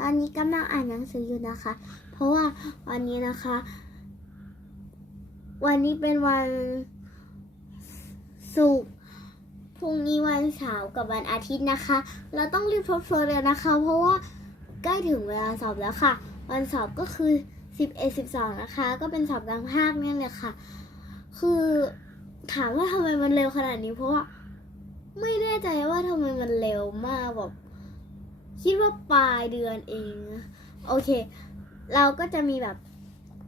ตอนนี้กำลังอ่านหนังสืออยู่นะคะ เพราะว่าวันนี้นะคะ วันนี้เป็นวันศุกร์พรุ่งนี้วันเสาร์กับวันอาทิตย์นะคะ เราต้องรีบทบทวนเลยนะคะ เพราะว่าใกล้ถึงเวลาสอบแล้วค่ะ วันสอบก็คือ 11 12 นะคะ ก็เป็นสอบกลางภาคเนี่ยแหละค่ะ คือถามว่าทำไมมันเร็วขนาดนี้ เพราะว่าไม่แน่ใจว่าทำไมมันเร็ว คิดว่าปลายเดือนเอง โอเค เราก็จะมีแบบ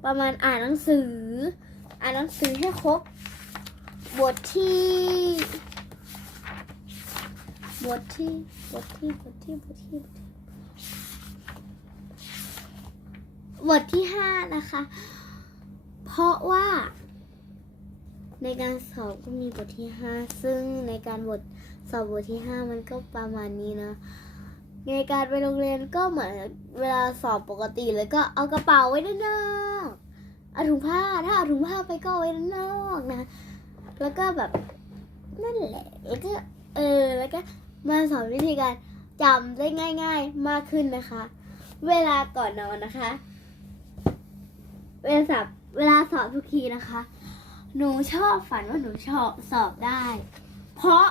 ประมาณอ่านหนังสือ อ่านหนังสือให้ครบบทที่บทที่บทที่บทที่บทที่บทที่บทที่ห้านะคะ เพราะว่า ในการสอบก็มีบทที่ห้าซึ่งในการบทสอบบทที่ห้ามันก็ประมาณนี้นะ ในการไปโรงเรียนก็เหมือนเวลาสอบปกติเลยก็เอากระเป๋าไว้ด้านนอกเอาถุงผ้าถ้าเอาถุงผ้าไปก็ไว้ด้านนอกนะ แล้วก็แบบนั่นแหละแล้วก็เออแล้วก็มาสอนวิธีการจำได้ง่าย ๆ มากขึ้นนะคะ เวลาก่อนนอนนะคะ เวลาสอบเวลาสอบทุกทีนะคะ หนูชอบฝันว่าหนูชอบสอบได้ เพราะ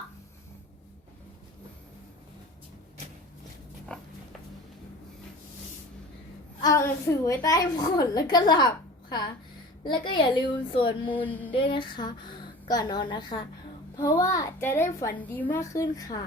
เอาหนังสือไว้ใต้หมอนแล้วก็หลับค่ะ แล้วก็อย่าลืมสวดมนต์ด้วยนะคะ ก่อนนอนนะคะ เพราะว่าจะได้ฝันดีมากขึ้นค่ะ